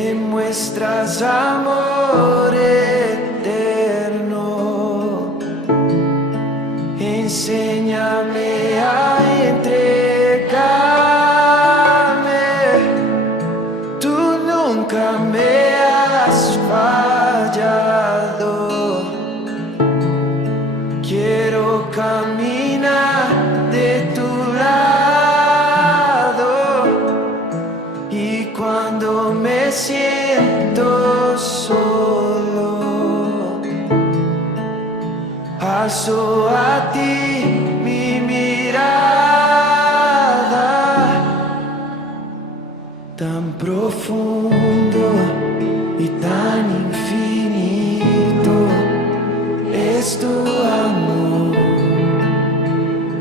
me muestras amor eterno. Enséñame a entregarme. Tú nunca me has fallado. Quiero caminar de tu lado, y cuando me siento solo, alzo a ti mi mirada. Tan profundo y tan infinito es tu amor,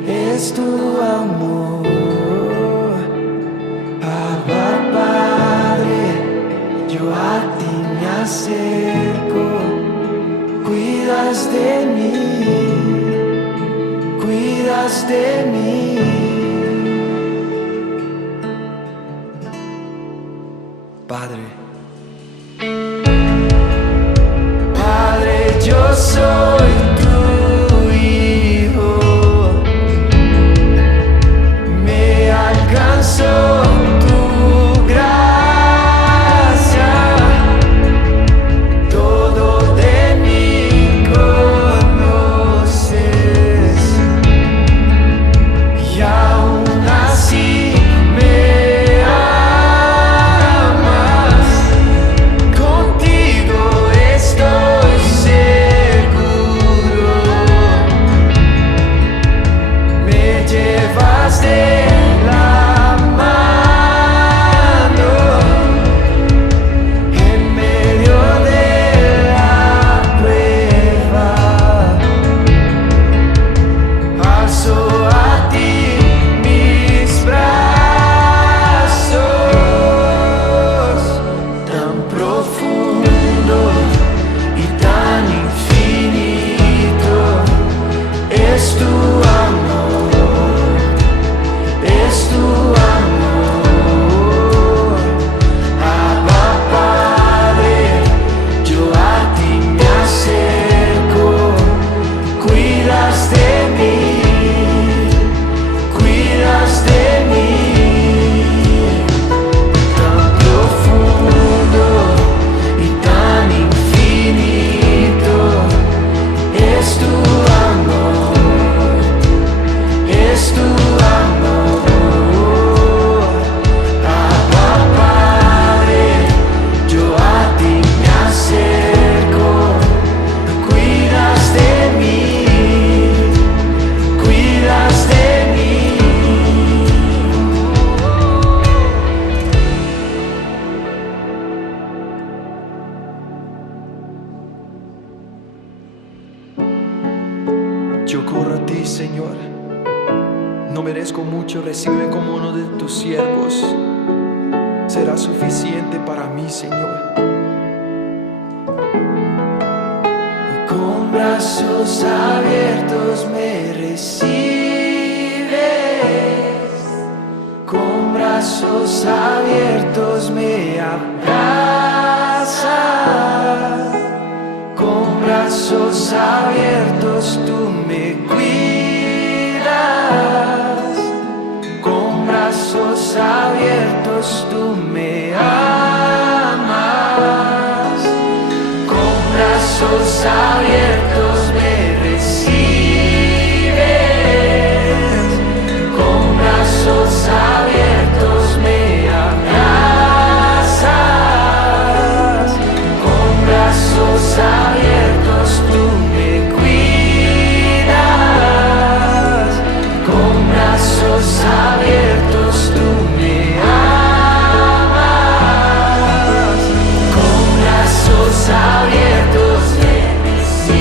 es tu amor. Abba Padre, yo a ti me acerco. Cuidas de mí, cuidas de mí. Padre, Padre, yo soy tu hijo. Me alcanzó tu gracia, todo de mí conoces, y aún así me amas. Contigo estoy seguro, me llevas de la mano en medio de la prueba. Alzo a ti mis brazos. Tan profundo y tan infinito es tu amor, es tu amor. Abba Padre, yo a ti me acerco. Cuidas de mí, cuidas de mí. Tan profundo y tan infinito es tu amor, es tu amor. Abba Padre, yo a ti me acerco. Cuidas de mí, cuidas de mí. Yo corro a ti, Señor. No merezco mucho, recibe como uno de tus siervos. Será suficiente para mí, Señor. Con brazos abiertos me recibes, con brazos abiertos me abrazas, con brazos abiertos tú me cuidas, con brazos abiertos tú me amas, con brazos abiertos me recibes, con brazos abiertos me abrazas, con brazos abiertos tú me cuidas, con brazos abiertos tú me amas, con brazos abiertos me recibes.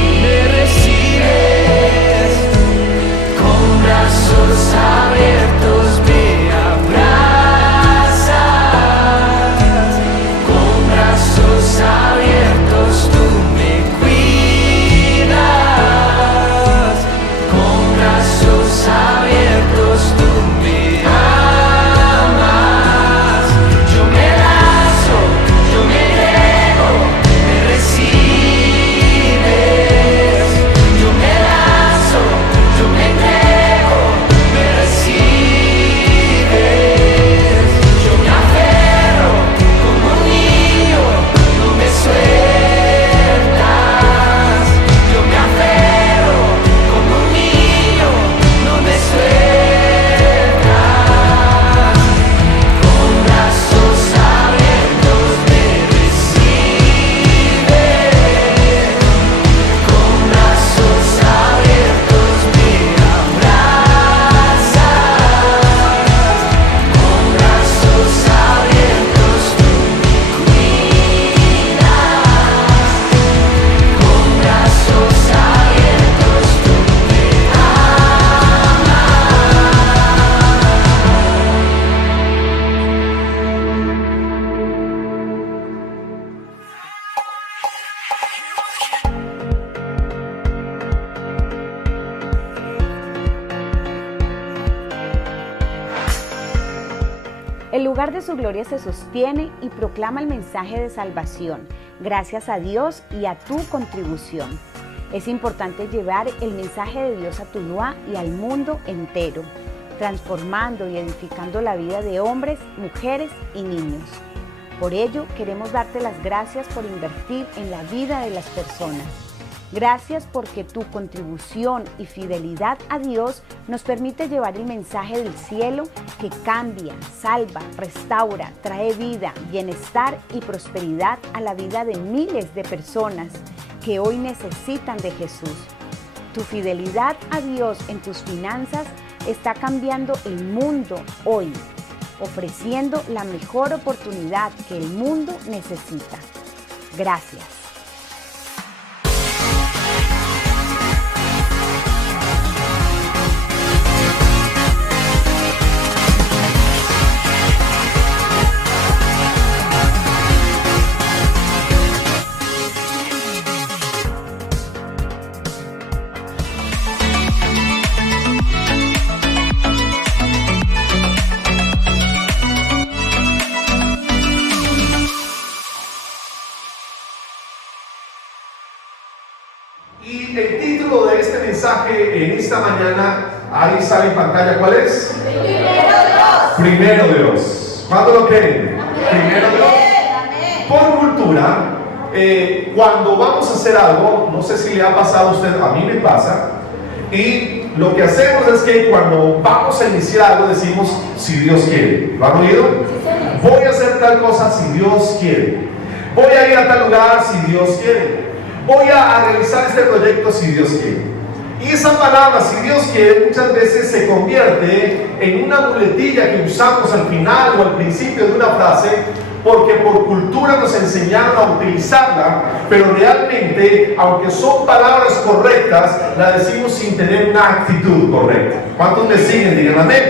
lugar de su gloria se sostiene y proclama el mensaje de salvación, gracias a Dios y a tu contribución. Es importante llevar el mensaje de Dios a Tuluá y al mundo entero, transformando y edificando la vida de hombres, mujeres y niños. Por ello, queremos darte las gracias por invertir en la vida de las personas. Gracias porque tu contribución y fidelidad a Dios nos permite llevar el mensaje del cielo que cambia, salva, restaura, trae vida, bienestar y prosperidad a la vida de miles de personas que hoy necesitan de Jesús. Tu fidelidad a Dios en tus finanzas está cambiando el mundo hoy, ofreciendo la mejor oportunidad que el mundo necesita. Gracias. Y el título de este mensaje en esta mañana, ahí sale en pantalla, ¿cuál es? Primero Dios. ¿Cuándo lo creen? Primero Dios. Por cultura, cuando vamos a hacer algo, no sé si le ha pasado a usted, a mí me pasa, y lo que hacemos es que cuando vamos a iniciar algo decimos, si Dios quiere. ¿Lo han oído? Voy a hacer tal cosa si Dios quiere. Voy a ir a tal lugar si Dios quiere. Voy a realizar este proyecto si Dios quiere. Y esa palabra, si Dios quiere, muchas veces se convierte en una muletilla que usamos al final o al principio de una frase, porque por cultura nos enseñaron a utilizarla, pero realmente, aunque son palabras correctas, la decimos sin tener una actitud correcta. ¿Cuántos me siguen? Digan amén.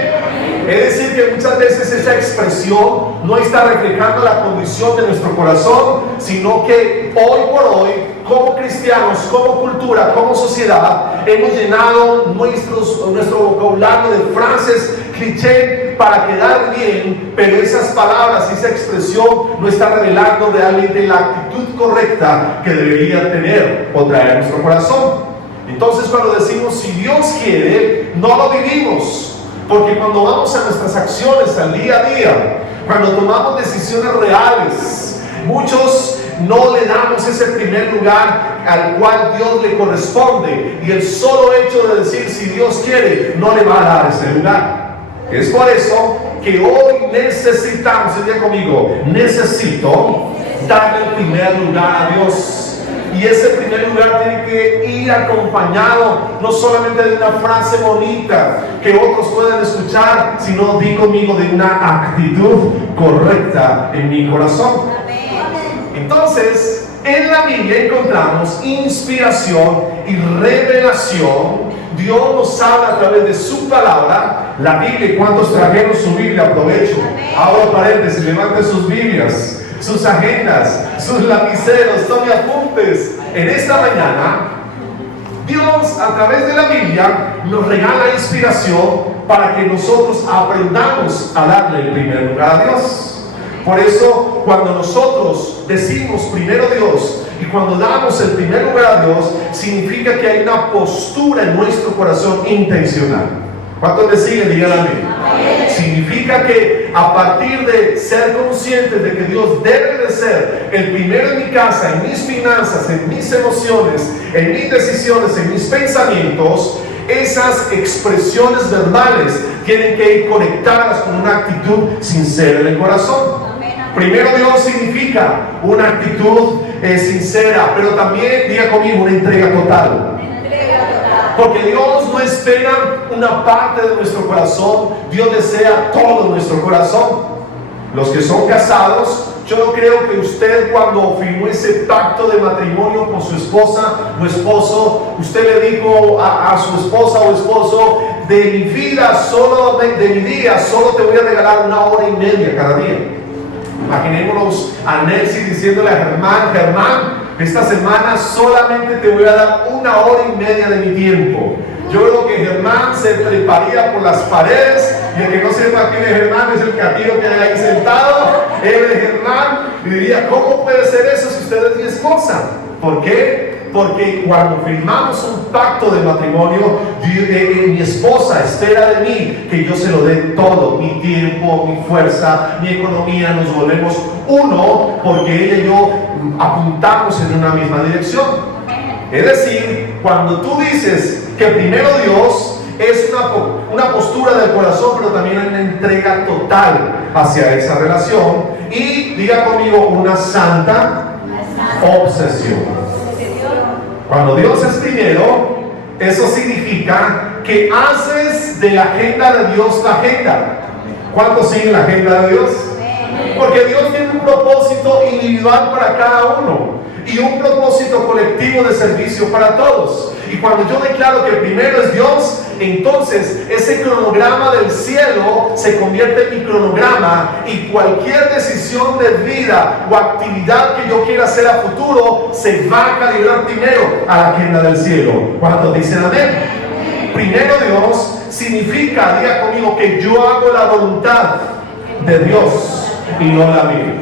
Es decir, que muchas veces esa expresión no está reflejando la condición de nuestro corazón, sino que hoy por hoy, como cristianos, como cultura, como sociedad, hemos llenado nuestro vocabulario de frases cliché para quedar bien, pero esas palabras, esa expresión no está revelando realmente la actitud correcta que debería tener o traer a nuestro corazón. Entonces, cuando decimos si Dios quiere, no lo vivimos. Porque cuando vamos a nuestras acciones al día a día, cuando tomamos decisiones reales, muchos no le damos ese primer lugar al cual Dios le corresponde. Y el solo hecho de decir si Dios quiere, no le va a dar ese lugar. Es por eso que hoy necesitamos, diga conmigo, necesito darle el primer lugar a Dios. Y ese primer lugar tiene que ir acompañado no solamente de una frase bonita que otros puedan escuchar, sino di conmigo de una actitud correcta en mi corazón. Entonces, en la Biblia encontramos inspiración y revelación. Dios nos habla a través de su palabra. La Biblia, ¿cuántos trajeron su Biblia? Aprovecho. Ahora paréntesis, levanten sus Biblias, sus agendas, sus lapiceros, tome apuntes. En esta mañana, Dios a través de la Biblia nos regala inspiración para que nosotros aprendamos a darle el primer lugar a Dios. Por eso, cuando nosotros decimos primero Dios y cuando damos el primer lugar a Dios, significa que hay una postura en nuestro corazón intencional. ¿Cuántos me siguen? Digan amén. Significa que a partir de ser conscientes de que Dios debe de ser el primero en mi casa, en mis finanzas, en mis emociones, en mis decisiones, en mis pensamientos, esas expresiones verbales tienen que ir conectadas con una actitud sincera en el corazón. Primero Dios significa una actitud sincera, pero también, diga conmigo, una entrega total. Porque Dios no espera una parte de nuestro corazón, Dios desea todo nuestro corazón. Los que son casados, yo no creo que usted cuando firmó ese pacto de matrimonio con su esposa o esposo, usted le dijo a su esposa o esposo, de mi vida, solo de mi día, solo te voy a regalar 1 hora y media cada día. Imaginémonos a Nelcy diciéndole a Germán, esta semana solamente te voy a dar 1 hora y media de mi tiempo. Yo creo que Germán se treparía por las paredes, y el que no sepa quién es Germán es el catillo que hay ahí sentado. Él es Germán, y diría: ¿cómo puede ser eso si usted es mi esposa? ¿Por qué? Porque cuando firmamos un pacto de matrimonio, mi esposa espera de mí que yo se lo dé todo, mi tiempo, mi fuerza, mi economía. Nos volvemos uno porque ella y yo apuntamos en una misma dirección. Es decir, cuando tú dices que primero Dios, es una postura del corazón, pero también una entrega total hacia esa relación. Y diga conmigo: una santa obsesión. Cuando Dios es primero, eso significa que haces de la agenda de Dios la agenda. ¿Cuántos siguen la agenda de Dios? Porque Dios tiene un propósito individual para cada uno y un propósito colectivo de servicio para todos. Y cuando yo declaro que primero es Dios, entonces ese cronograma del cielo se convierte en mi cronograma, y cualquier decisión de vida o actividad que yo quiera hacer a futuro se va a calibrar primero a la agenda del cielo. ¿Cuántos dicen amén? Primero Dios significa, diga conmigo, que yo hago la voluntad de Dios y no la mía.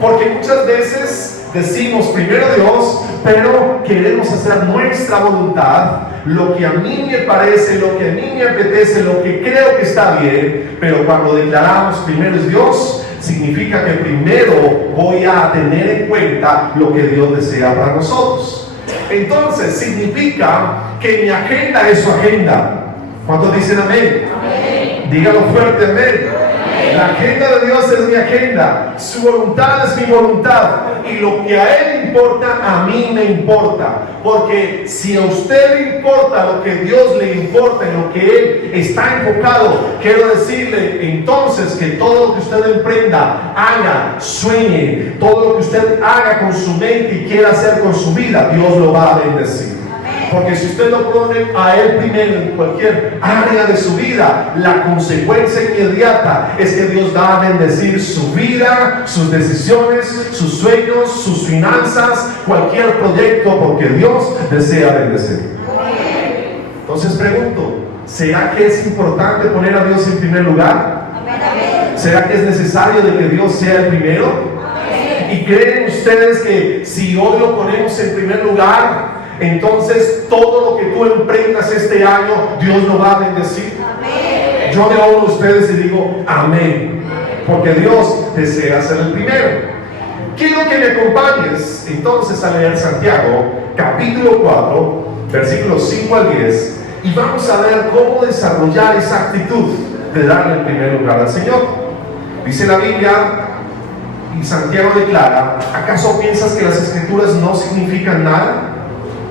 Porque muchas veces decimos primero Dios, pero queremos hacer nuestra voluntad, lo que a mí me parece, lo que a mí me apetece, lo que creo que está bien. Pero cuando declaramos primero es Dios, significa que primero voy a tener en cuenta lo que Dios desea para nosotros. Entonces significa que mi agenda es su agenda. ¿Cuántos dicen amén? Amén. Dígalo fuerte, amén. La agenda de Dios es mi agenda, su voluntad es mi voluntad, y lo que a Él importa, a mí me importa. Porque si a usted le importa lo que Dios le importa, en lo que Él está enfocado, quiero decirle entonces que todo lo que usted emprenda, haga, sueñe, todo lo que usted haga con su mente y quiera hacer con su vida, Dios lo va a bendecir. Porque si usted lo pone a Él primero en cualquier área de su vida, la consecuencia inmediata es que Dios va a bendecir su vida, sus decisiones, sus sueños, sus finanzas, cualquier proyecto, porque Dios desea bendecir. Entonces pregunto: ¿será que es importante poner a Dios en primer lugar? ¿Será que es necesario de que Dios sea el primero? ¿Y creen ustedes que si hoy lo ponemos en primer lugar, entonces todo lo que tú emprendas este año, Dios lo va a bendecir? Amén. Yo me uno a ustedes y digo amén, porque Dios desea ser el primero. Quiero que me acompañes entonces a leer Santiago capítulo 4 versículos 5 al 10, y vamos a ver cómo desarrollar esa actitud de darle el primer lugar al Señor. Dice la Biblia, y Santiago declara: ¿acaso piensas que las escrituras no significan nada?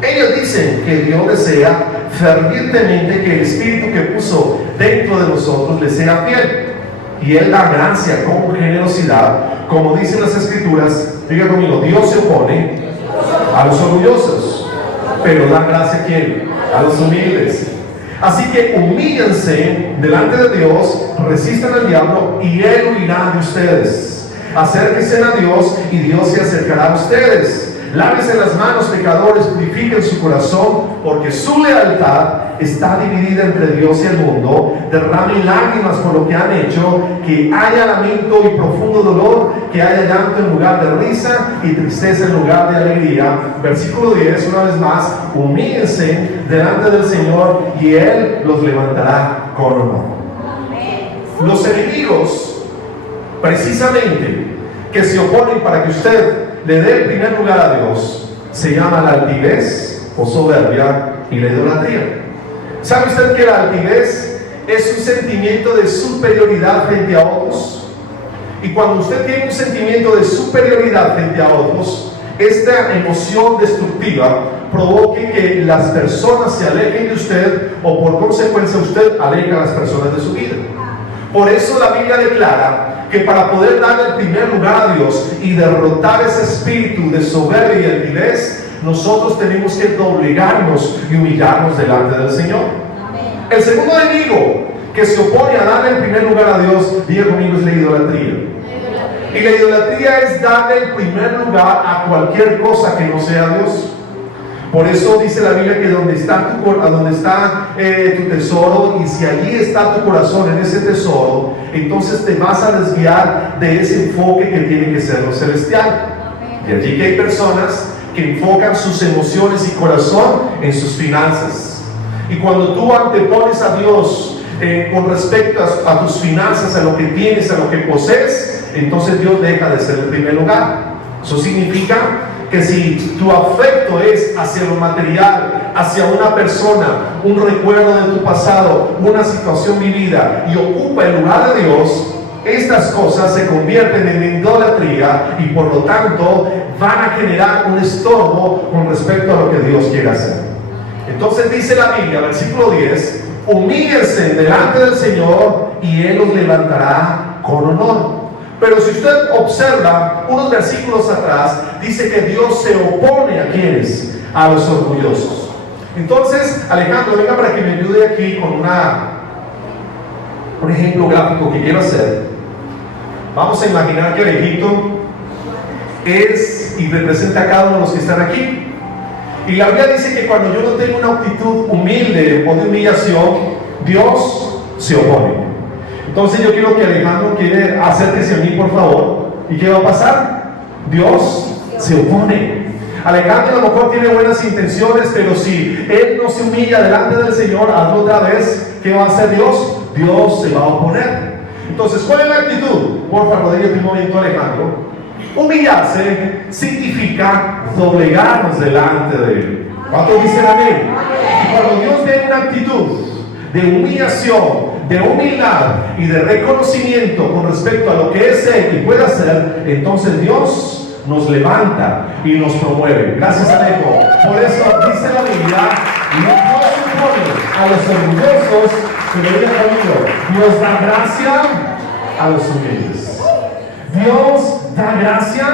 Ellos dicen que Dios desea fervientemente que el Espíritu que puso dentro de nosotros le sea fiel, y Él da gracia con generosidad, como dicen las Escrituras. Diga conmigo: Dios se opone a los orgullosos, pero da gracia ¿a quién? A los humildes. Así que humíllense delante de Dios, resistan al diablo y Él huirá de ustedes. Acérquense a Dios y Dios se acercará a ustedes. Lávense las manos, pecadores, purifiquen su corazón, porque su lealtad está dividida entre Dios y el mundo. Derramen lágrimas por lo que han hecho, que haya lamento y profundo dolor, que haya llanto en lugar de risa y tristeza en lugar de alegría. Versículo 10, una vez más: humíllense delante del Señor y Él los levantará con honor. Los enemigos, precisamente, que se oponen para que usted le dé el primer lugar a Dios, se llama la altivez o soberbia y la idolatría. ¿Sabe usted que la altivez es un sentimiento de superioridad frente a otros? Y cuando usted tiene un sentimiento de superioridad frente a otros, esta emoción destructiva provoque que las personas se alejen de usted, o por consecuencia usted aleja a las personas de su vida. Por eso la Biblia declara que para poder darle el primer lugar a Dios y derrotar ese espíritu de soberbia y altivez, nosotros tenemos que doblegarnos y humillarnos delante del Señor. Amén. El segundo enemigo que se opone a darle el primer lugar a Dios, diga conmigo, es la idolatría. Y la idolatría es darle el primer lugar a cualquier cosa que no sea Dios. Por eso dice la Biblia que donde está tu tesoro, y si allí está tu corazón en ese tesoro, entonces te vas a desviar de ese enfoque que tiene que ser lo celestial. De allí que hay personas que enfocan sus emociones y corazón en sus finanzas. Y cuando tú antepones a Dios con respecto a tus finanzas, a lo que tienes, a lo que posees, entonces Dios deja de ser el primer lugar. Eso significa que si tu afecto es hacia lo material, hacia una persona, un recuerdo de tu pasado, una situación vivida, y ocupa el lugar de Dios, estas cosas se convierten en idolatría y por lo tanto van a generar un estorbo con respecto a lo que Dios quiere hacer. Entonces dice la Biblia, versículo 10, humíllense delante del Señor y Él los levantará con honor. Pero si usted observa unos versículos atrás, dice que Dios se opone a quienes, a los orgullosos. Entonces, Alejandro, venga para que me ayude aquí con un ejemplo gráfico que quiero hacer. Vamos a imaginar que Egipto es y representa a cada uno de los que están aquí. Y la Biblia dice que cuando yo no tengo una actitud humilde o de humillación, Dios se opone. Entonces yo quiero que Alejandro acérquese a mí, por favor. ¿Y qué va a pasar? Dios se opone. Alejandro a lo mejor tiene buenas intenciones, pero si él no se humilla delante del Señor, hazlo otra vez. ¿Qué va a hacer Dios? Dios se va a oponer. Entonces, ¿cuál es la actitud? Por favor, rodéate un momento, Alejandro. Humillarse significa doblegarnos delante de Él. ¿Cuántos dicen amén? Y cuando Dios ve una actitud de humillación, de humildad y de reconocimiento con respecto a lo que es Él y puede hacer, entonces Dios nos levanta y nos promueve. Gracias, Alejo. Por eso dice la Biblia, no se opone a los orgullosos, pero diga conmigo, Dios da gracia a los humildes. Dios da gracia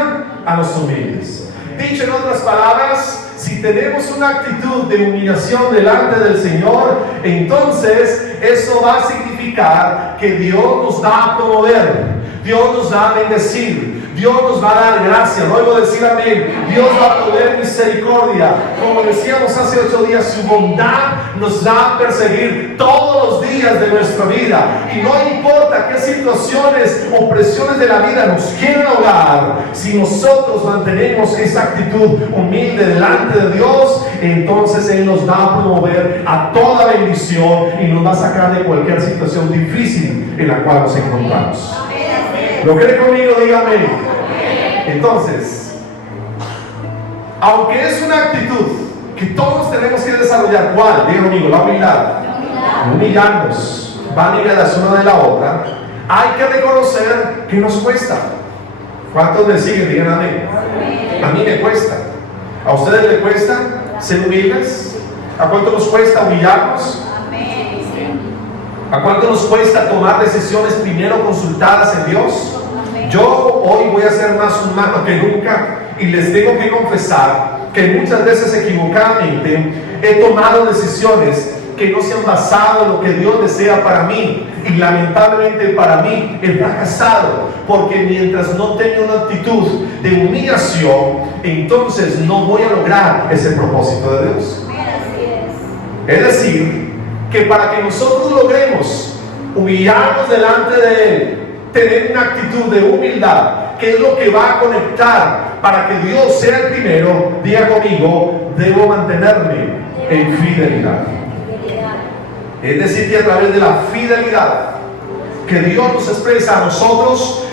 a los humildes. Dicho en otras palabras, si tenemos una actitud de humillación delante del Señor, entonces eso va a significar que Dios nos va a promover, Dios nos va a bendecir, Dios nos va a dar gracia. Luego decir amén. Dios va a proveer misericordia. Como decíamos hace 8 días, su bondad nos va a perseguir todos los días de nuestra vida. Y no importa qué situaciones o presiones de la vida nos quieran ahogar, si nosotros mantenemos esa actitud humilde delante de Dios, entonces Él nos va a promover a toda bendición y nos va a sacar de cualquier situación difícil en la cual nos encontramos. ¿Lo cree conmigo? Dígame. Entonces, aunque es una actitud que todos tenemos que desarrollar, ¿cuál? Diga conmigo, la humildad. Humillarnos, van ligadas una de la otra. Hay que reconocer que nos cuesta. ¿Cuántos me siguen? Digan amén. A mí me cuesta. ¿A ustedes les cuesta ser humildes? ¿A cuánto nos cuesta humillarnos? ¿A cuánto nos cuesta tomar decisiones primero consultadas en Dios? Yo hoy voy a ser más humano que nunca y les tengo que confesar que muchas veces equivocadamente he tomado decisiones que no se han basado en lo que Dios desea para mí, y lamentablemente para mí he fracasado, porque mientras no tenga una actitud de humillación, entonces no voy a lograr ese propósito de Dios. Es decir, que para que nosotros logremos humillarnos delante de Él, tener una actitud de humildad, que es lo que va a conectar para que Dios sea el primero, diga conmigo, debo mantenerme en fidelidad. Es decir, que a través de la fidelidad que Dios nos expresa a nosotros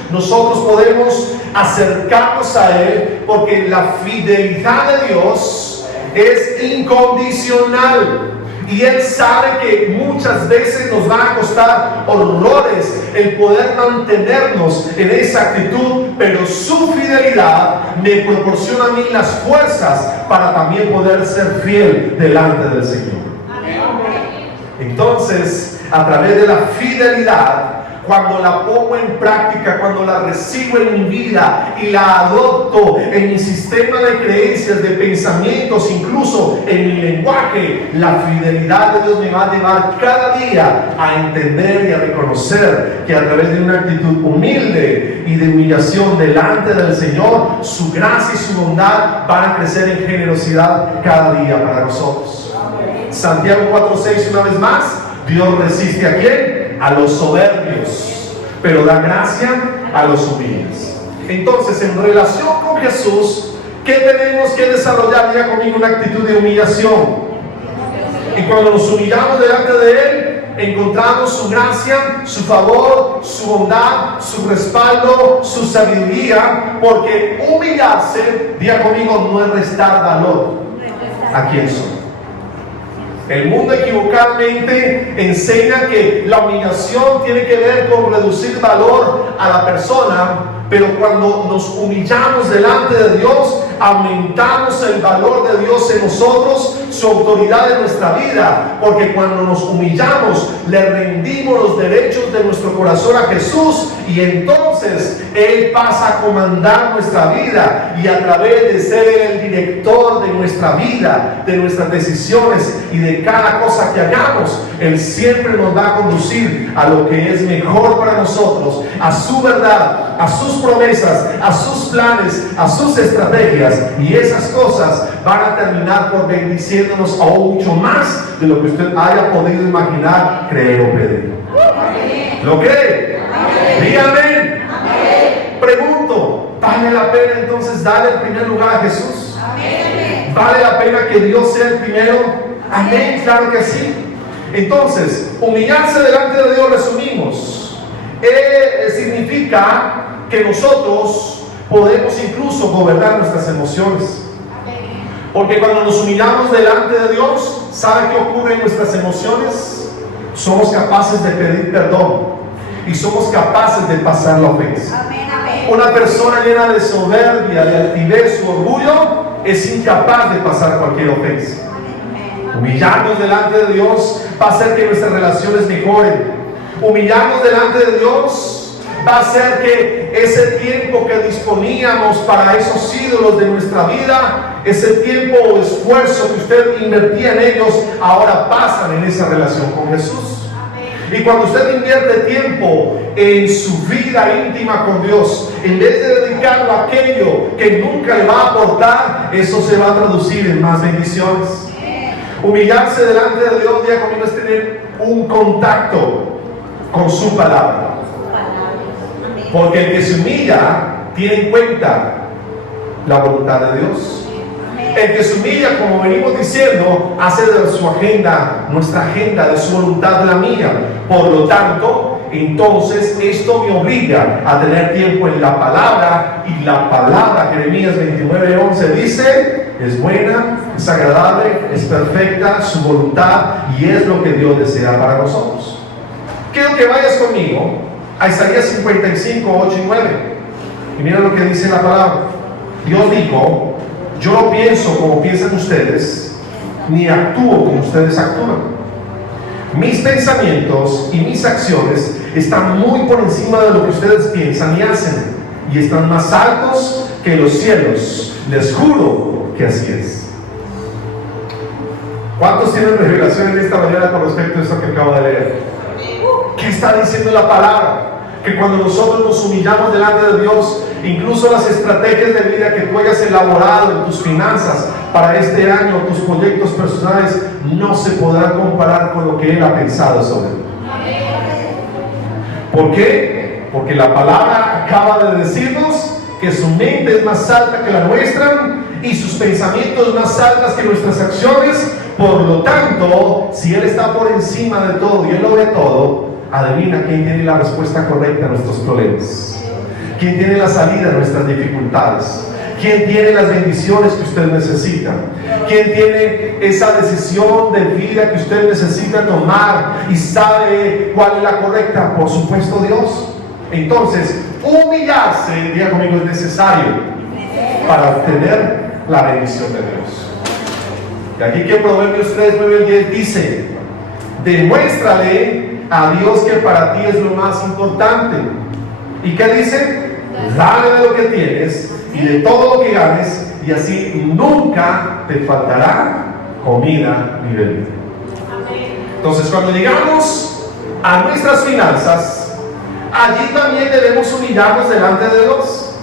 podemos acercarnos a Él, porque la fidelidad de Dios es incondicional. Y Él sabe que muchas veces nos va a costar horrores el poder mantenernos en esa actitud, pero su fidelidad me proporciona a mí las fuerzas para también poder ser fiel delante del Señor. Entonces, a través de la fidelidad, cuando la pongo en práctica, cuando la recibo en mi vida y la adopto en mi sistema de creencias, de pensamientos, incluso en mi lenguaje, la fidelidad de Dios me va a llevar cada día a entender y a reconocer que a través de una actitud humilde y de humillación delante del Señor, su gracia y su bondad van a crecer en generosidad cada día para nosotros. Santiago 4:6, una vez más, Dios resiste ¿a quién? A los soberbios, pero da gracia a los humildes. Entonces, en relación con Jesús, ¿qué tenemos que desarrollar? Diga conmigo, una actitud de humillación. Y cuando nos humillamos delante de Él, encontramos su gracia, su favor, su bondad, su respaldo, su sabiduría, porque humillarse, diga conmigo, no es restar valor a quien soy. El mundo equivocadamente enseña que la humillación tiene que ver con reducir valor a la persona, pero cuando nos humillamos delante de Dios, aumentamos el valor de Dios en nosotros, su autoridad en nuestra vida, porque cuando nos humillamos, le rendimos los derechos de nuestro corazón a Jesús, y entonces Él pasa a comandar nuestra vida, y a través de ser el director de nuestra vida, de nuestras decisiones y de cada cosa que hagamos, Él siempre nos va a conducir a lo que es mejor para nosotros, a su verdad, a sus promesas, a sus planes, a sus estrategias, y esas cosas van a terminar por bendiciéndonos aún mucho más de lo que usted haya podido imaginar, creer o pedir. ¿Lo cree? Dígame. Pregunto, ¿vale la pena entonces darle el primer lugar a Jesús? ¿Vale la pena que Dios sea el primero? Amén, claro que sí. Entonces, humillarse delante de Dios, resumimos, significa que nosotros podemos incluso gobernar nuestras emociones. Porque cuando nos humillamos delante de Dios, ¿sabe qué ocurre en nuestras emociones? Somos capaces de pedir perdón y somos capaces de pasar la ofensa. Una persona llena de soberbia, de altivez u orgullo es incapaz de pasar cualquier ofensa. Humillarnos delante de Dios va a hacer que nuestras relaciones mejoren. Humillarnos delante de Dios va a hacer que ese tiempo que disponíamos para esos ídolos de nuestra vida, ese tiempo o esfuerzo que usted invertía en ellos, ahora pasan en esa relación con Jesús. Y cuando usted invierte tiempo en su vida íntima con Dios, en vez de dedicarlo a aquello que nunca le va a aportar, eso se va a traducir en más bendiciones. Humillarse delante de Dios, día conmigo, es tener un contacto con su palabra. Porque el que se humilla tiene en cuenta la voluntad de Dios. El que se humilla, como venimos diciendo, hace de su agenda nuestra agenda, de su voluntad la mía. Por lo tanto, entonces esto me obliga a tener tiempo en la palabra, y la palabra, Jeremías 29:11 dice, es buena, es agradable, es perfecta su voluntad, y es lo que Dios desea para nosotros. Quiero que vayas conmigo a Isaías 55:8 y 9, y mira lo que dice la palabra. Dios dijo, yo no pienso como piensan ustedes, ni actúo como ustedes actúan. Mis pensamientos y mis acciones están muy por encima de lo que ustedes piensan y hacen, y están más altos que los cielos. Les juro que así es. ¿Cuántos tienen revelación en esta mañana con respecto a esto que acabo de leer? ¿Qué está diciendo la palabra? Que cuando nosotros nos humillamos delante de Dios, incluso las estrategias de vida que tú hayas elaborado en tus finanzas para este año, tus proyectos personales, no se podrán comparar con lo que Él ha pensado sobre ti. ¿Por qué? Porque la palabra acaba de decirnos que su mente es más alta que la nuestra y sus pensamientos más altos que nuestras acciones. Por lo tanto, si Él está por encima de todo y Él lo ve todo, adivina quién tiene la respuesta correcta a nuestros problemas, quién tiene la salida a nuestras dificultades, quién tiene las bendiciones que usted necesita, quién tiene esa decisión de vida que usted necesita tomar y sabe cuál es la correcta. Por supuesto, Dios. Entonces, humillarse, diga conmigo, es necesario para obtener la bendición de Dios. Y aquí que Proverbios 3:9-10 dice, demuéstrale a Dios que para ti es lo más importante. ¿Y qué dice? Dale de lo que tienes y de todo lo que ganes, y así nunca te faltará comida ni bebida. Entonces, cuando llegamos a nuestras finanzas, allí también debemos humillarnos delante de Dios.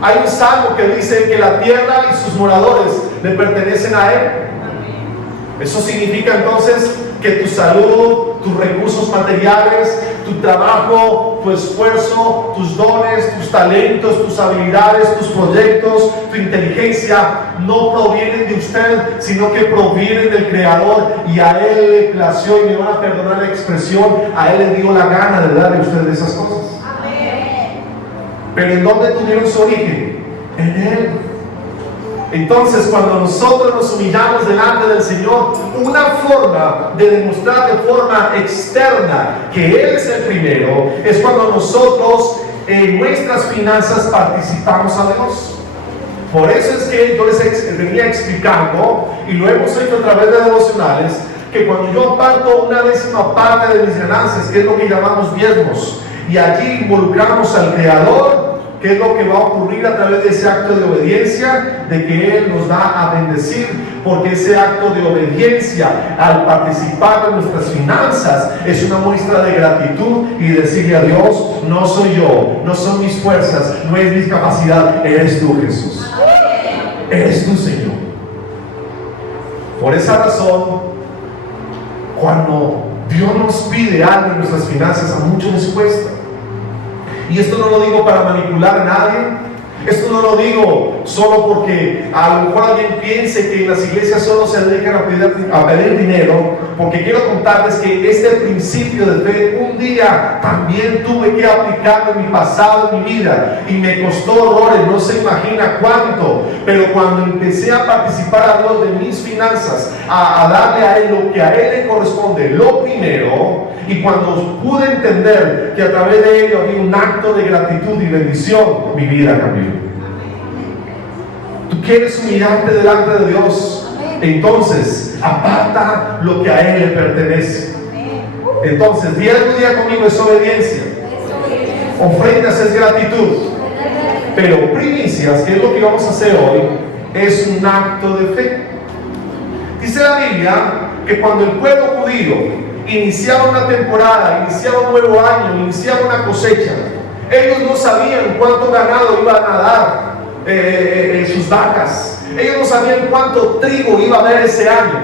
Hay un salmo que dice que la tierra y sus moradores le pertenecen a Él. Eso significa entonces que tu salud, tus recursos materiales, tu trabajo, tu esfuerzo, tus dones, tus talentos, tus habilidades, tus proyectos, tu inteligencia no provienen de usted, sino que provienen del Creador, y a Él le plació, y me van a perdonar la expresión, a Él le dio la gana de darle a usted esas cosas. Pero ¿en dónde tuvieron su origen? En Él. Entonces, cuando nosotros nos humillamos delante del Señor, una forma de demostrar de forma externa que Él es el primero, es cuando nosotros en nuestras finanzas participamos a Dios. Por eso es que yo les venía explicando, y lo hemos hecho a través de devocionales, que cuando yo aparto una 10ª parte de mis ganancias, que es lo que llamamos diezmos, y allí involucramos al Creador, ¿qué es lo que va a ocurrir a través de ese acto de obediencia? De que Él nos va a bendecir, porque ese acto de obediencia, al participar en nuestras finanzas, es una muestra de gratitud y decirle a Dios: no soy yo, no son mis fuerzas, no es mi capacidad, eres tú, Jesús. Eres tú, Señor. Por esa razón, cuando Dios nos pide algo en nuestras finanzas, a muchos les cuesta. Y esto no lo digo para manipular a nadie, esto no lo digo solo porque a lo mejor alguien piense que en las iglesias solo se dedican a pedir dinero, porque quiero contarles que este principio de fe un día también tuve que aplicarlo en mi pasado, en mi vida, y me costó horrores, no se imagina cuánto. Pero cuando empecé a participar a Dios de mis finanzas, a darle a Él lo que a Él le corresponde, lo primero, y cuando pude entender que a través de ello había un acto de gratitud y bendición, mi vida cambió. Tú quieres humillarte delante de Dios, entonces aparta lo que a Él le pertenece. Entonces, día conmigo es obediencia, ofrendas es gratitud, pero primicias, que es lo que vamos a hacer hoy, es un acto de fe. Dice la Biblia que cuando el pueblo judío iniciaba una temporada, iniciaba un nuevo año, iniciaba una cosecha, ellos no sabían cuánto ganado iban a dar sus vacas, ellos no sabían cuánto trigo iba a haber ese año,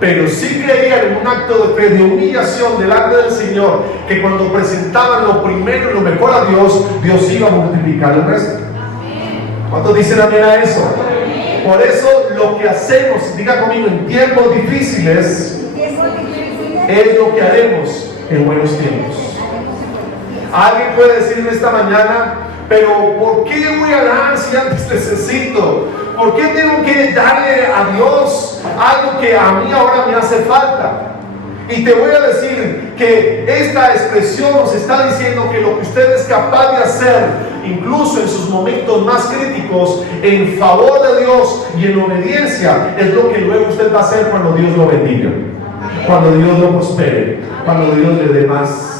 pero sí creían en un acto de fe, de humillación delante del Señor, que cuando presentaban lo primero y lo mejor a Dios, Dios iba a multiplicar el resto. ¿Cuántos dicen amén a eso? Por eso lo que hacemos, diga conmigo, en tiempos difíciles, es lo que haremos en buenos tiempos. Alguien puede decirme esta mañana: pero ¿por qué voy a dar si antes necesito? ¿Por qué tengo que darle a Dios algo que a mí ahora me hace falta? Y te voy a decir que esta expresión nos está diciendo que lo que usted es capaz de hacer, incluso en sus momentos más críticos, en favor de Dios y en obediencia, es lo que luego usted va a hacer cuando Dios lo bendiga, cuando Dios lo prospere, cuando Dios le dé más.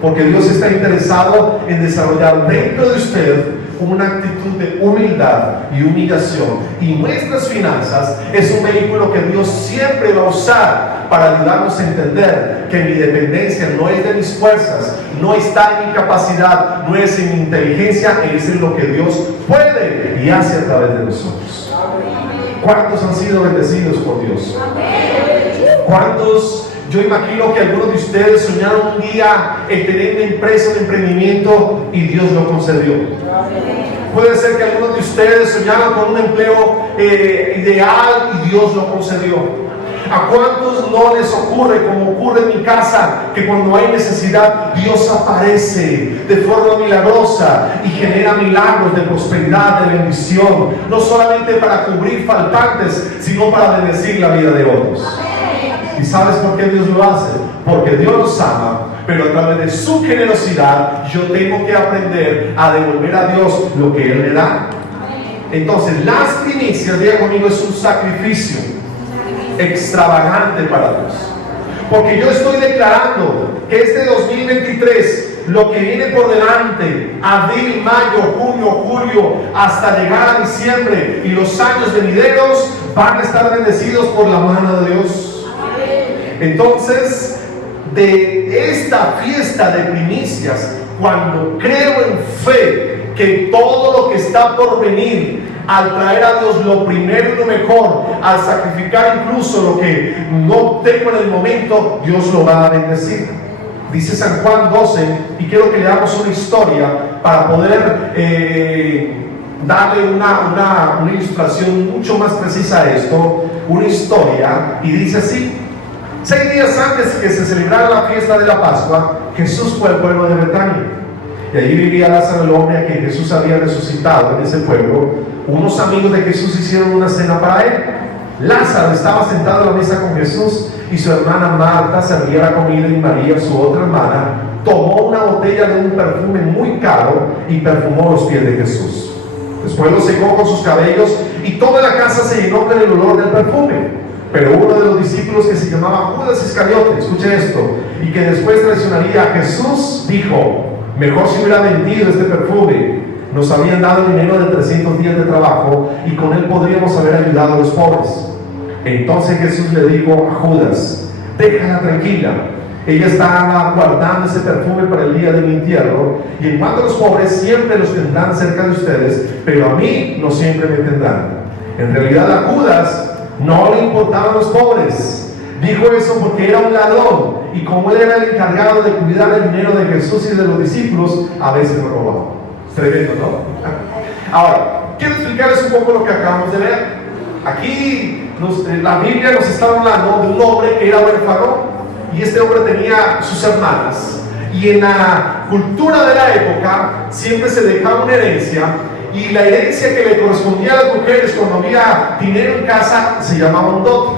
Porque Dios está interesado en desarrollar dentro de usted una actitud de humildad y humillación. Y nuestras finanzas es un vehículo que Dios siempre va a usar para ayudarnos a entender que mi dependencia no es de mis fuerzas, no está en mi capacidad, no es en mi inteligencia, es en lo que Dios puede y hace a través de nosotros. ¿Cuántos han sido bendecidos por Dios? ¿Cuántos? Yo imagino que algunos de ustedes soñaron un día el tener una empresa, un emprendimiento, y Dios lo concedió. Puede ser que algunos de ustedes soñaron con un empleo ideal y Dios lo concedió. ¿A cuántos no les ocurre, como ocurre en mi casa, que cuando hay necesidad Dios aparece de forma milagrosa y genera milagros de prosperidad, de bendición, no solamente para cubrir faltantes, sino para bendecir la vida de otros? ¿Y sabes por qué Dios lo hace? Porque Dios nos ama, pero a través de su generosidad yo tengo que aprender a devolver a Dios lo que Él me da. Entonces, las primicias, diga conmigo, es un sacrificio extravagante para Dios. Porque yo estoy declarando que este 2023, lo que viene por delante, abril, mayo, junio, julio, hasta llegar a diciembre y los años venideros, van a estar bendecidos por la mano de Dios. Entonces, de esta fiesta de primicias, cuando creo en fe que todo lo que está por venir, al traer a Dios lo primero y lo mejor, al sacrificar incluso lo que no tengo en el momento, Dios lo va a bendecir. Dice San Juan 12, y quiero que leamos una historia para poder darle una ilustración mucho más precisa a esto, una historia, y dice así: 6 días antes que se celebrara la fiesta de la Pascua, Jesús fue al pueblo de Betania, y allí vivía Lázaro, el hombre a quien Jesús había resucitado en ese pueblo. Unos amigos de Jesús hicieron una cena para él. Lázaro estaba sentado a la mesa con Jesús y su hermana Marta servía la comida, y María, su otra hermana, tomó una botella de un perfume muy caro y perfumó los pies de Jesús. Después lo secó con sus cabellos y toda la casa se llenó con el olor del perfume. Pero uno de los discípulos, que se llamaba Judas Iscariote, escuche esto, y que después traicionaría a Jesús, dijo: mejor si hubiera vendido este perfume. Nos habían dado dinero de 300 días de trabajo y con él podríamos haber ayudado a los pobres. Entonces Jesús le dijo a Judas: déjala tranquila, ella estaba guardando ese perfume para el día de mi entierro, y en cuanto a los pobres, siempre los tendrán cerca de ustedes, pero a mí no siempre me tendrán. En realidad a Judas no le importaban los pobres. Dijo eso porque era un ladrón, y como él era el encargado de cuidar el dinero de Jesús y de los discípulos, a veces lo robaba. Tremendo, ¿no? Ahora, quiero explicarles un poco lo que acabamos de leer. Aquí la Biblia nos está hablando de un hombre que era huérfano, y este hombre tenía sus hermanas, y en la cultura de la época siempre se dejaba una herencia, y la herencia que le correspondía a las mujeres cuando había dinero en casa se llamaba un dote.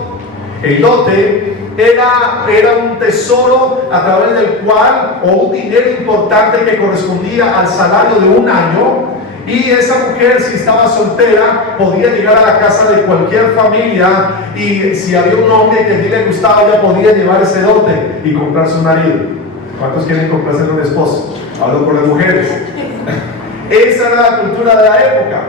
El dote era un tesoro a través del cual, o un dinero importante que correspondía al salario de un año, y esa mujer, si estaba soltera, podía llegar a la casa de cualquier familia, y si había un hombre que a ella le gustaba, ella podía llevar ese dote y comprarse un marido. ¿Cuántos quieren comprarse un esposo? Hablo por las mujeres. Esa era la cultura de la época,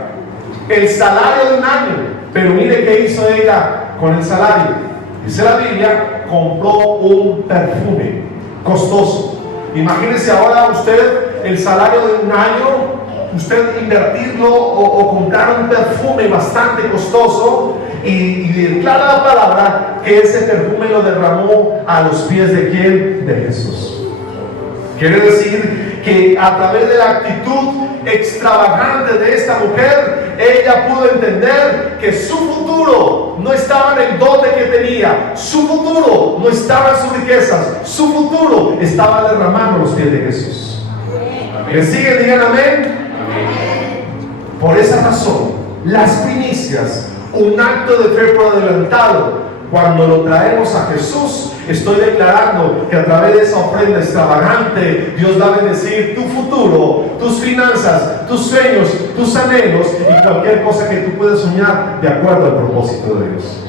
el salario de un año. Pero mire qué hizo ella con el salario. Dice la Biblia: compró un perfume costoso. Imagínese ahora usted el salario de un año, usted invertirlo o comprar un perfume bastante costoso, y declara la palabra que ese perfume lo derramó a los pies de ¿quién? De Jesús. Quiere decir que a través de la actitud extravagante de esta mujer, ella pudo entender que su futuro no estaba en el dote que tenía, su futuro no estaba en sus riquezas, su futuro estaba derramando los pies de Jesús. ¿Me siguen? Digan amén. Por esa razón, las primicias, un acto de fe por adelantado, cuando lo traemos a Jesús, estoy declarando que a través de esa ofrenda extravagante, Dios va a bendecir tu futuro, tus finanzas, tus sueños, tus anhelos y cualquier cosa que tú puedas soñar de acuerdo al propósito de Dios.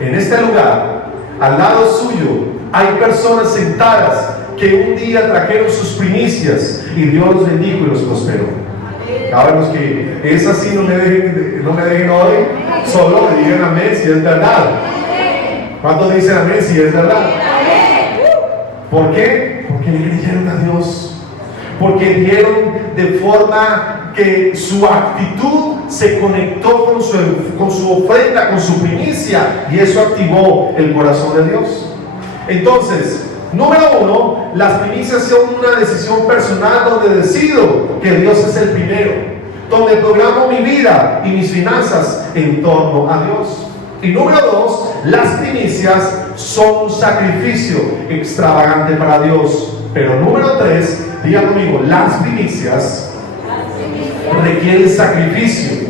En este lugar, al lado suyo, hay personas sentadas que un día trajeron sus primicias y Dios los bendijo y los prosperó. Ahora los que es así, no me dejen hoy, solo me digan amén si es verdad. ¿Cuántos dicen amén si es verdad? ¿Por qué? Porque le creyeron a Dios, porque dieron de forma que su actitud se conectó con su ofrenda, con su primicia, y eso activó el corazón de Dios. Entonces, número 1, las primicias son una decisión personal donde decido que Dios es el primero, donde programo mi vida y mis finanzas en torno a Dios. Y número 2, las primicias son un sacrificio extravagante para Dios. Pero número 3, diga conmigo, las primicias requieren sacrificio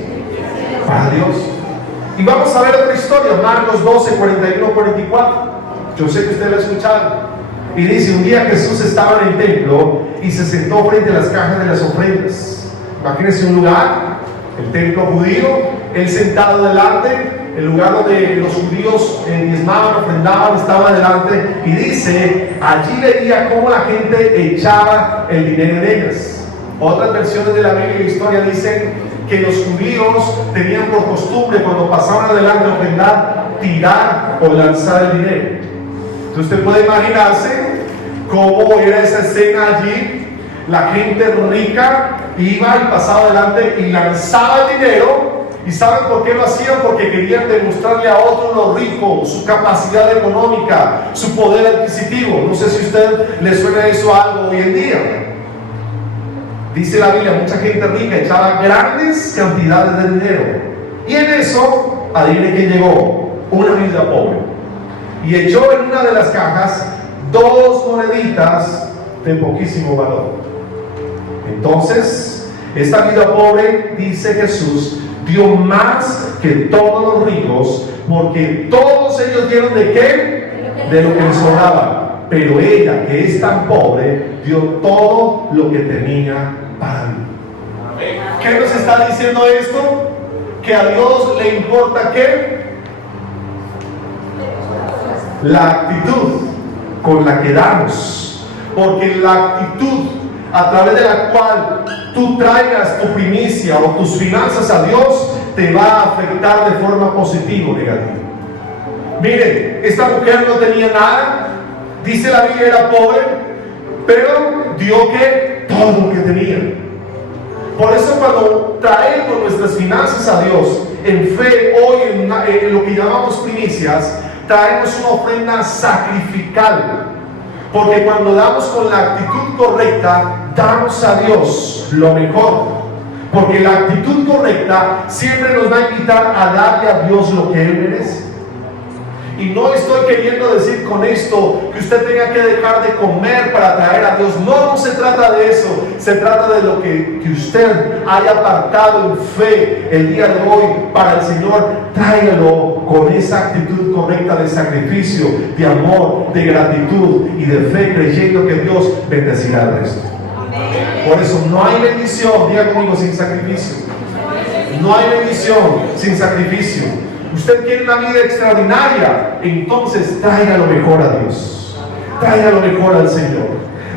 para Dios. Y vamos a ver otra historia, Marcos 12, 41, 44. Yo sé que usted lo ha escuchado. Y dice: un día Jesús estaba en el templo y se sentó frente a las cajas de las ofrendas. Imagínense un lugar, el templo judío, él sentado delante, el lugar donde los judíos diezmaban, ofrendaban, estaba delante, y dice, allí veía cómo la gente echaba el dinero en ellas. Otras versiones de la Biblia y historia dicen que los judíos tenían por costumbre, cuando pasaban adelante a ofrendar, tirar o lanzar el dinero. Entonces usted puede imaginarse cómo era esa escena allí. La gente rica iba y pasaba adelante y lanzaba el dinero. ¿Y saben por qué lo hacían? Porque querían demostrarle a otros lo rico, su capacidad económica, su poder adquisitivo. No sé si a usted le suena eso algo hoy en día. Dice la Biblia, mucha gente rica echaba grandes cantidades de dinero. Y en eso, adivine quién llegó, una viuda pobre. Y echó en una de las cajas 2 moneditas de poquísimo valor. Entonces, esta viuda pobre, dice Jesús, dio más que todos los ricos, porque todos ellos dieron ¿de qué? De lo que les sobraba. Pero ella, que es tan pobre, dio todo lo que tenía para mí. ¿Qué nos está diciendo esto? Que a Dios le importa ¿qué? La actitud con la que damos. Porque la actitud a través de la cual tú traigas tu primicia o tus finanzas a Dios te va a afectar de forma positiva o negativa. Miren, esta mujer no tenía nada, dice la Biblia era pobre, pero dio que todo lo que tenía. Por eso cuando traemos nuestras finanzas a Dios en fe, hoy en lo que llamamos primicias, traemos una ofrenda sacrificial. Porque cuando damos con la actitud correcta, damos a Dios lo mejor. Porque la actitud correcta siempre nos va a invitar a darle a Dios lo que Él merece. Y no estoy queriendo decir con esto que usted tenga que dejar de comer para traer a Dios. No, no se trata de eso. Se trata de lo que usted haya apartado en fe el día de hoy para el Señor. Tráigalo con esa actitud correcta de sacrificio, de amor, de gratitud y de fe, creyendo que Dios bendecirá el resto. Por eso no hay bendición, diga conmigo, sin sacrificio. No hay bendición sin sacrificio. Usted quiere una vida extraordinaria, entonces traiga lo mejor a Dios, traiga lo mejor al Señor,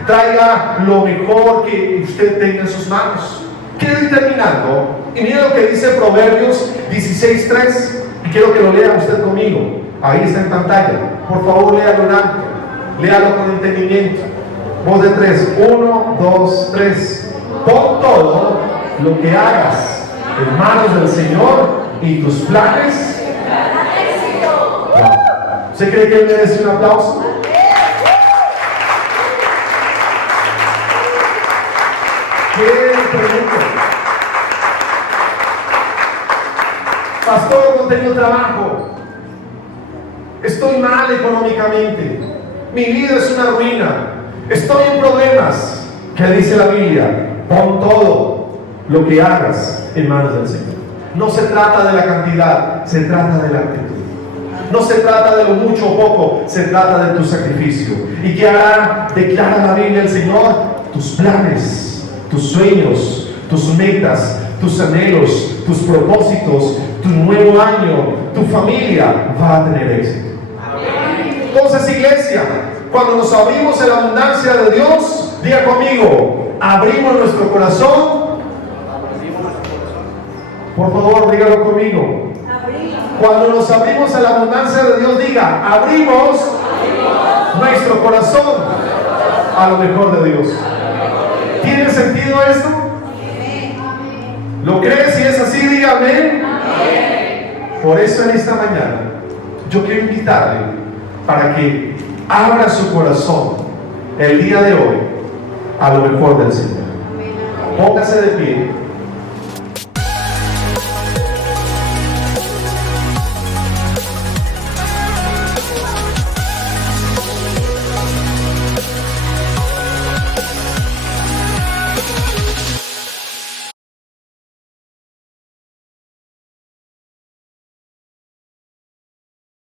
traiga lo mejor que usted tenga en sus manos. Quiero ir terminando, y mire lo que dice Proverbios 16:3, y quiero que lo lea usted conmigo. Ahí está en pantalla. Por favor, léalo en alto, léalo con entendimiento. Voz de 3, 1, 2, 3. Pon todo lo que hagas en manos del Señor y tus planes. ¿Usted cree que Él merece un aplauso? ¿Qué pregunta? Pastor, no tengo trabajo. Estoy mal económicamente. Mi vida es una ruina. Estoy en problemas. ¿Qué dice la Biblia? Pon todo lo que hagas en manos del Señor. No se trata de la cantidad, se trata de la actitud. No se trata de lo mucho o poco, se trata de tu sacrificio. ¿Y qué hará? Declara la Biblia el Señor: tus planes, tus sueños, tus metas, tus anhelos, tus propósitos, tu nuevo año, tu familia va a tener éxito. Entonces, iglesia, cuando nos abrimos en la abundancia de Dios, diga conmigo, abrimos nuestro corazón. Por favor, dígalo conmigo. Cuando nos abrimos a la abundancia de Dios, diga, abrimos nuestro corazón a lo mejor de Dios. ¿Tiene sentido esto? ¿Lo crees? Si es así, diga amén. Por eso en esta mañana yo quiero invitarle para que abra su corazón el día de hoy a lo mejor del Señor. Póngase de pie.